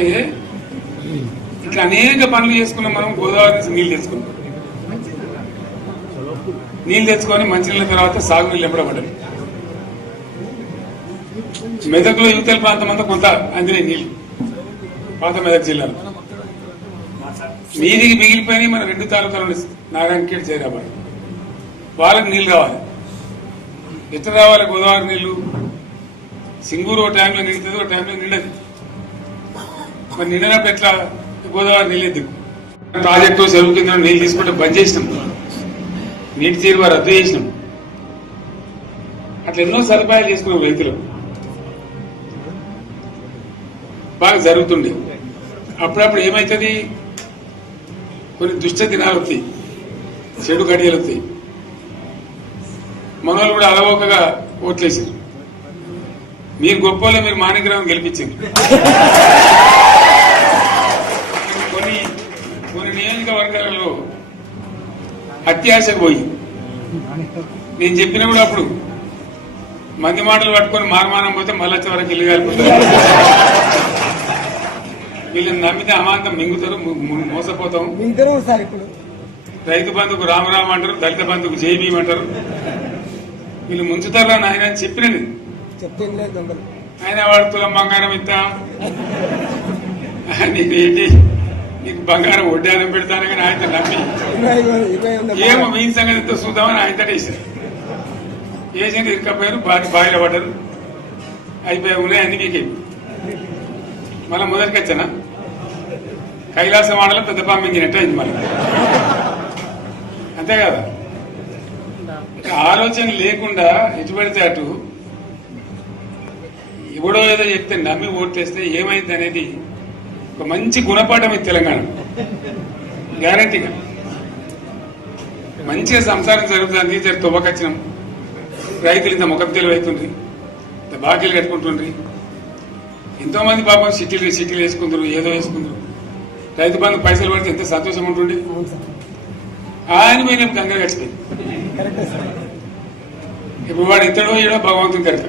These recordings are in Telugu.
అంటే ఇట్లా అనేక పనులు చేసుకున్నాం మనం గోదావరి నుంచి నీళ్ళు తెచ్చుకున్నాం. నీళ్ళు తెచ్చుకొని మంచినీళ్ళ తర్వాత సాగునీళ్ళు ఎప్పుడబడ్డాయి మెదక్లో యువతల ప్రాంతం అంతా కొంత అందినాయి నీళ్ళు. పాత మెదక్ జిల్లాలో. మీదికి మిగిలిపోయినాయి మన రెండు తాలూకాలు నారాయణఖేడ్ చేరాబాయ్ వాళ్ళకి నీళ్ళు రావాలి ఎట్లా రావాలి గోదావరి నీళ్ళు సింగూరు ఒక టైంలో నిండుతుంది ఒక టైంలో నిండదు. మరి నిండినప్పుడు ఎట్లా గోదావరి నీళ్ళు ప్రాజెక్టు చెరువు కింద నీళ్ళు తీసుకుంటే బంద్ చేసినాం. నీటి తీరువ రద్దు చేసినాం. అట్లా ఎన్నో సదుపాయాలు చేసుకున్నాం రైతులు. బాగా జరుగుతుండే. అప్పుడప్పుడు ఏమవుతుంది కొన్ని దుష్ట దినాలు వస్తాయి. చెడు గడియలు వస్తాయి. మనోళ్ళు కూడా అలవోకగా ఓట్లేసారు మీరు గొప్పలో మీరు మానగ్రహం గెలిపించారు కొన్ని కొన్ని నియోజకవర్గాలలో అత్యాశకు పోయి. నేను చెప్పిన కూడా అప్పుడు మంది మాటలు పట్టుకొని మారమానం పోతే మళ్ళీ వచ్చే వరకు ఇల్లు కాలిపోతారు వీళ్ళని నమ్మితే అమాంతం మింగుతారు మోసపోతాం. రైతు బంధుకు రామరామ అంటారు దళిత బంధుకు జై భీమ్ అంటారు. వీళ్ళు ముంచుతారా నాయన అని చెప్పిన నేను. చెప్తే లేదు దొంగలు. ఆయన వాడు తులం బంగారం ఇస్తా. నీకు ఏంటి నీకు బంగారం వడ్డానం పెడతాను కానీ ఆయన నమ్మి. ఏమో మీ సంగతి ఎంతో చూద్దామని ఆయన వేసారు వేసింది ఇరకపోయారు బాగా బాయిలో పడ్డారు. అయిపోయి ఉన్నాయి అన్ని మీకే మళ్ళీ మొదటికి వచ్చానా? కైలాస వాడలో పెద్ద పంపించినట్టు అయింది మళ్ళీ. అంతే కదా ఆలోచన లేకుండా ఎటు పడితే అటు. ఎవడో ఏదో చెప్తే నమ్మి ఓట్లేస్తే ఏమైంది అనేది ఒక మంచి గుణపాఠం ఇది తెలంగాణ. గ్యారంటీగా మంచిగా సంసారం జరుగుతుంది జర తువ్వకచ్చినాం రైతులు ఇంత ముఖం తెలివి అవుతుండ్రి ఇంత బాకీలు కట్టుకుంటుండ్రి. ఎంతో మంది పాపం సిటీలు సిటీలు వేసుకుందరు ఏదో వేసుకుందరు. రైతు బంధు పైసలు పడితే ఎంత సంతోషం సార్ ఆయన మీద కంగారు సార్ ఇప్పుడు వాడు ఇతడో ఏడో భగవంతుని కరెక్ట్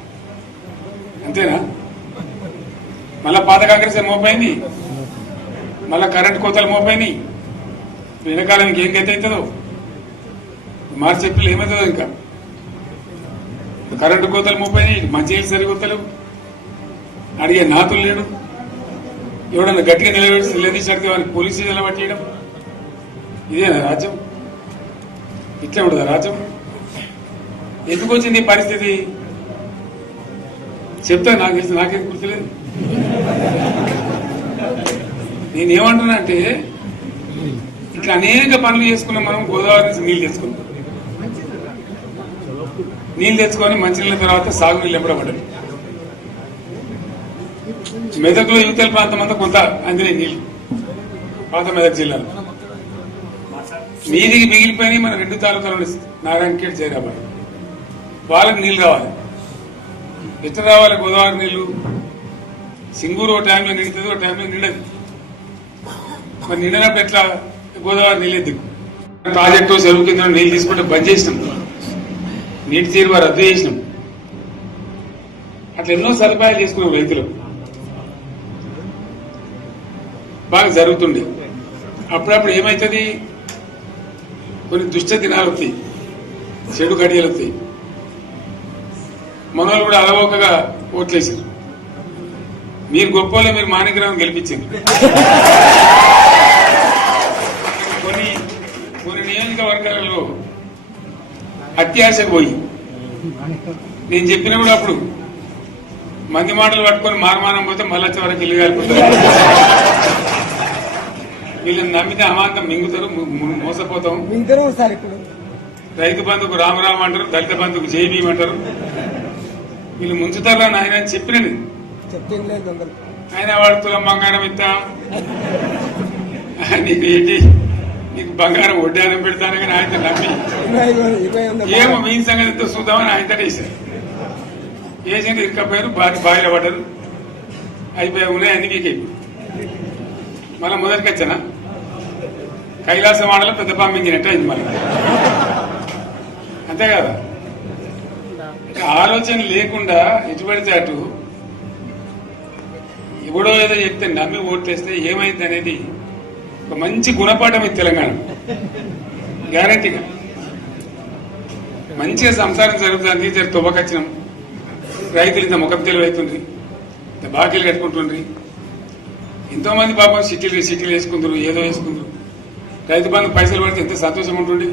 అంతేనా? మళ్ళా పాత కాంగ్రెస్ మోపైంది? మళ్ళా కరెంట్ కోతలు మోపైనాయి వెనకాలం ఇంకేం గతి అవుతుందో? మార్చి ఏప్రిల్ ఏమవుతుందో ఇంకా? కరెంటు కోతలు మోపైనాయి మంచి సరికొత్తలు అడిగే నాతులు లేడు. ఎవడన్నా గట్టిగా నిలబెట్టి నిలదీసినట్టు వారికి పోలీసులు నిలబట్టేయడం ఇదేనా రాజ్యం? ఇట్లా ఉండదా రాజ్యం? ఎందుకు వచ్చింది ఈ పరిస్థితి? చెప్తా నాకు నాకేం గుర్తులేదు. నేనేమంటున్నా అంటే ఇట్లా అనేక పనులు చేసుకున్నాం మనం గోదావరి నుంచి నీళ్ళు తెచ్చుకుంటాం నీళ్ళు తెచ్చుకొని మంచినీళ్ళ తర్వాత సాగునీళ్ళు ఎప్పుడబడ్డాయి మెదక్లో యువతల ప్రాంతం అంతా కొంత అందినాయి నీళ్ళు. పాత మెదక్ జిల్లాలో. మీదికి మిగిలిపోయి మన రెండు తాలూకాలు నారాయణఖేడ్ జైరాబాద్. వాళ్ళకి నీళ్ళు కావాలి. ఎట్లా రావాలి గోదావరి నీళ్ళు సింగూరు ఒక టైంలో నిండుతుంది ఒక టైంలో నిండదు. మరి నిండినప్పుడు ఎట్లా గోదావరి నీళ్ళు ఎద్దుకు ప్రాజెక్టు చెరువు కింద నీళ్ళు తీసుకుంటే బంద్ చేసినాం. నీటి తీరువ రద్దు చేసినాం. అట్లా ఎన్నో సదుపాయాలు చేసుకున్నాం రైతులు. బాగా జరుగుతుండే. అప్పుడప్పుడు ఏమవుతుంది కొన్ని దుష్ట దినాలు వస్తాయి. చెడు గడియలు వస్తాయి. మనోళ్ళు కూడా అలవోకగా ఓట్లేసారు మీరు గొప్పలే మీరు మాణిగ్రహం గెలిపించారు కొన్ని కొన్ని నియోజకవర్గాలలో అత్యాశకు పోయి. నేను చెప్పినప్పుడు అప్పుడు మంది మాటలు పట్టుకొని మారమానం పోతే మళ్ళీ వచ్చే వరకు ఇల్లు కాలిపోతారు వీళ్ళని నమ్మితే అమాంతం మింగుతారు మోసపోతాం. రైతు బంధుకు రామరామ అంటారు దళిత బంధుకు జై భీమ్ అంటారు. వీళ్ళు ముంచుతారా నాయన అని చెప్పిన ఆయన వాడు తులం బంగారం ఇస్తా. నీకు ఏంటి? నీకు బంగారం వడ్డానం పెడతాను కానీ ఆయన నమ్మి. ఏమో మీ సంగతితో చూద్దామని ఆయన వేశారు వేసింది ఇరుకపోయారు భార్య బావిలో పడ్డారు. అయిపోయి ఉన్నాయి మీకు మళ్ళీ మొదటికి వచ్చానా? కైలాస వాడలో పెద్ద పంపించినట్టు అయింది మళ్ళీ. అంతే కదా ఆలోచన లేకుండా ఎటుపడితే అటు ఎవడో ఏదో చెప్తే నమ్మి ఓట్లేస్తే ఏమైంది అనేది ఒక మంచి గుణపాఠం ఇది తెలంగాణ. గ్యారంటీగా మంచిగా సంసారం జరుగుతుంది జర తువ్వకచ్చినాం రైతులు ఇంత ముఖం తెలివైతుండ్రి ఇంత బాకీలు కట్టుకుంటుండ్రి. ఎంతో మంది పాపం సిటీలు సిటీలు వేసుకుందరు ఏదో వేసుకుందరు. రైతు బంధు పైసలు పడితే ఎంత సంతోషం ఉంటుంది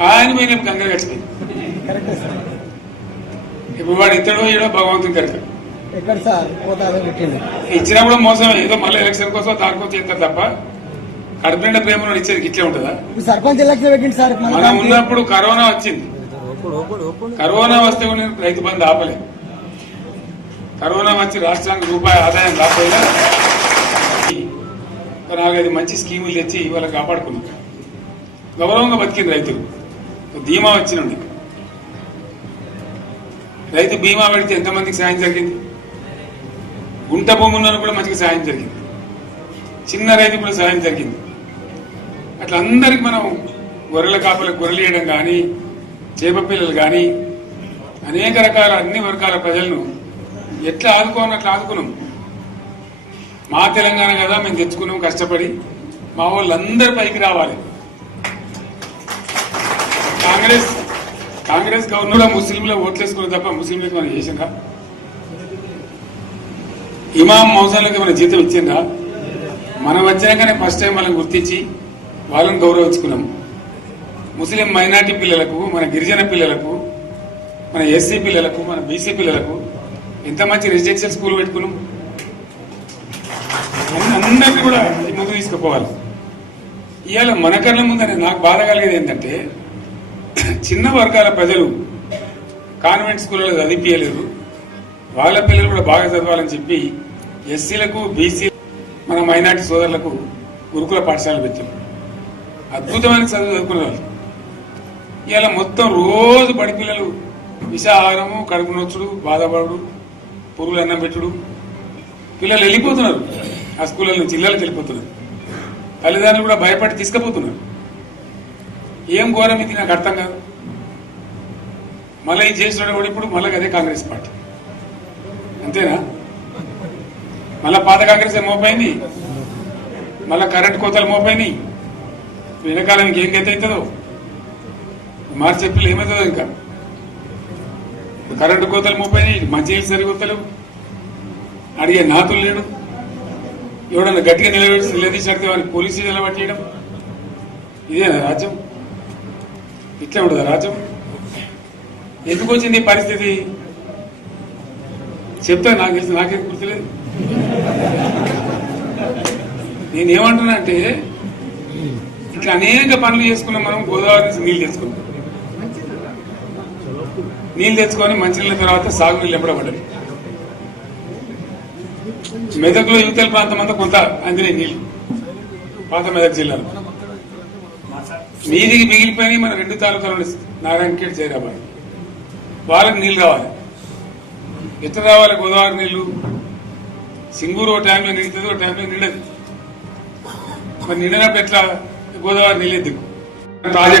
ఆయన మీద కంగారు సార్. ఇప్పుడు వాడు ఇతడో ఏడో భగవంతుని పెట్టిండు. ఇచ్చినప్పుడు మోసం ఏదో మళ్ళీ ఎలక్షన్ కోసం దానికోసం చేస్తారు తప్ప కడుపుండ ప్రేమను ఇచ్చేది ఇట్లే ఉంటుందా? సర్పంచ్ ఎలక్షన్ పెట్టిండు సార్? మన. ఉన్నప్పుడు కరోనా వచ్చింది. కరోనా వస్తే కూడా నేను రైతు బంధు ఆపలేదు కరోనా వచ్చి రాష్ట్రానికి రూపాయి ఆదాయం రాకపోయినా నాలుగైదు మంచి స్కీములు తెచ్చి వాళ్ళకి కాపాడుకున్నాం. గౌరవంగా బతికింది రైతులు. ఒక ధీమా వచ్చినండి రైతు బీమా పెడితే ఎంతమందికి సాయం జరిగింది? గుంట భూములను కూడా మంచిగా సాయం జరిగింది. చిన్న రైతు కూడా సాయం జరిగింది. అట్లా అందరికి మనం గొర్రెల కాపలకు గొర్రెలు వేయడం కానీ చేప పిల్లలు కానీ అనేక రకాల అన్ని వర్గాల ప్రజలను ఎట్లా ఆదుకోవాలని అట్లా ఆదుకున్నాం. మా తెలంగాణ కదా మేము తెచ్చుకున్నాం కష్టపడి మా వాళ్ళందరి పైకి రావాలి. కాంగ్రెస్ కాంగ్రెస్ గవర్నర్ ముస్లింలు ఓట్లేసుకుని తప్ప ముస్లింలకు మనం చేసిందా ఇమాం మౌజాలకు మన జీతం ఇచ్చిందా మనం వచ్చినాకనే ఫస్ట్ టైం వాళ్ళని గుర్తించి వాళ్ళని గౌరవించుకున్నాం. ముస్లిం మైనార్టీ పిల్లలకు మన గిరిజన పిల్లలకు మన ఎస్సీ పిల్లలకు మన బీసీ పిల్లలకు ఎంత మంచి రెసిడెన్షియల్ స్కూల్ పెట్టుకున్నాం? అందరినీ కూడా ఈ ముందు తీసుకుపోవాలి. ఇవాళ మన కళ్ళ ముందర నాకు బాధ కలిగేది ఏంటంటే చిన్న వర్గాల ప్రజలు కాన్వెంట్ స్కూళ్ళలో చదివించలేరు వాళ్ళ పిల్లలు కూడా బాగా చదవాలని చెప్పి ఎస్సీలకు బీసీ మన మైనార్టీ సోదరులకు గురుకుల పాఠశాలలు పెట్టాం అద్భుతమైన చదువు చదువుకునే వాళ్ళు. ఇవాళ మొత్తం రోజు బడి పిల్లలు విషాహారము కడుపు నొచ్చుడు బాధపడు పురుగులు అన్నం పెట్టుడు. పిల్లలు వెళ్ళిపోతున్నారు. ఆ స్కూళ్ళ నుంచి ఇళ్ళకి వెళ్ళిపోతున్నారు. తల్లిదండ్రులు కూడా భయపడి తీసుకుపోతున్నారు. ఏం ఘోరం ఇది నాకు అర్థం కాదు. మళ్ళీ ఇది చేసినాడు కూడా ఇప్పుడు మళ్ళీ అదే కాంగ్రెస్ పార్టీ. అంతేనా? మళ్ళా పాత కాంగ్రెస్ ఏ మోపైంది? మళ్ళా కరెంట్ కోతలు మోపైనాయి. వెనకాలం ఇంకేం గత అవుతుందో? మార్చి ఏప్రిల్ ఏమవుతుందో ఇంకా? కరెంటు కోతలు మోపైనాయి మంచి సరికొత్తలు అడిగే నాతులు లేడు. ఎవడన్నా గట్టిగా నిలబెట్టి నిలదీసినట్టు వారికి పోలీసులు నిలబట్టేయడం? ఇదేనా రాజ్యం? ఇట్లా ఉండదు రాజ్యం ఎందుకు వచ్చింది ఈ పరిస్థితి? చెప్తా నాకు తెలిసి నాకేం గుర్తులేదు. నేను ఏమంటున్నా అంటే ఇట్లా అనేక పనులు చేసుకున్నాం మనం గోదావరి నుంచి నీళ్ళు తెచ్చుకున్నాం. నీళ్ళు తెచ్చుకొని మంచినీళ్ళ తర్వాత సాగునీళ్ళు ఎప్పుడబడ్డాయి మెదక్లో యువతల ప్రాంతం అంతా కొంత అందినాయి నీళ్ళు. పాత మెదక్ జిల్లాలో. మీదికి మిగిలిపోయినాయి మన రెండు తాలూకాలు నారాయణఖేడ్ జైరాబాద్ వాళ్ళకి నీళ్ళు రావాలి ఎట్లా రావాలి గోదావరి నీళ్ళు సింగూరు ఒక టైంలో నిలుతుంది ఒక టైంలో నిండదు. మరి నిండినప్పుడు ఎట్లా? గోదావరి నీళ్ళు ఎందుకు? ప్రాజెక్ట్